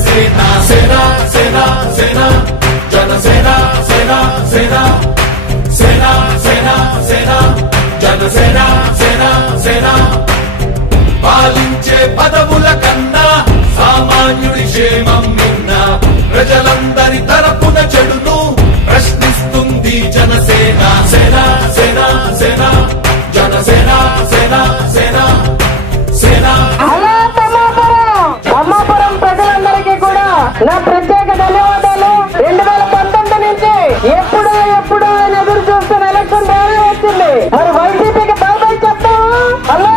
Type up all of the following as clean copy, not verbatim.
జనసేన సేన సేన సేన జనసేన సేన సేన సేన సేన సేన జనసేన సేన సేన పాలించే పదవుల కన్నా సామాన్యుడి క్షేమం నిన్న ప్రజలందరి తరపున చెడును ప్రశ్నిస్తుంది జనసేన సేన సేన సేన జనసేన సేన సేన సేన. అమ్మాపురం ప్రజలందరికీ కూడా నా ప్రత్యేక ధన్యవాదాలు. 2019 నుంచి ఎప్పుడు అని ఎదురు చూస్తున్న ఎలక్షన్ బాగా వచ్చింది. మరి వైసీపీకి బాబాయ్ చెప్తాము. అలా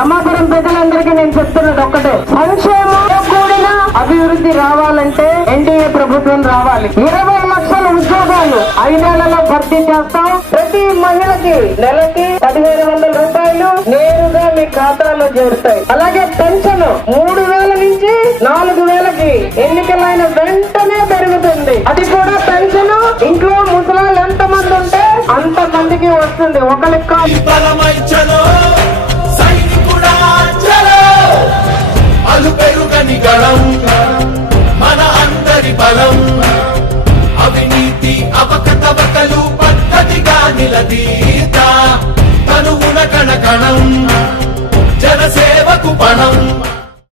అమ్మాపురం ప్రజలందరికీ నేను చెప్తున్నది ఒక్కటే, సంక్షేమం కూడిన అభివృద్ధి రావాలంటే ఎన్డీఏ ప్రభుత్వం రావాలి. 20 లక్షల ఉద్యోగాలు 5 నెలల్లో భర్తీ చేస్తాం. ప్రతి మహిళకి నెలకి 1500 రూపాయలు నేరుగా మీ ఖాతాలో చేరుతాయి. అలాగే పెన్షన్ 3000 నుంచి 4000కి ఎన్నికలైన వెంటనే పెరుగుతుంది. అది కూడా పెన్షన్ ఇంట్లో ముసలాళ్ళు ఎంత మంది ఉంటే అంత మందికి వస్తుంది. ఒకరికి అలు పెరుగని గళం మన అందరి బలం. అవినీతి అవకతవకలు పద్ధతిగా నిలదీత తనువున కణకణం జనసేవకు పణం.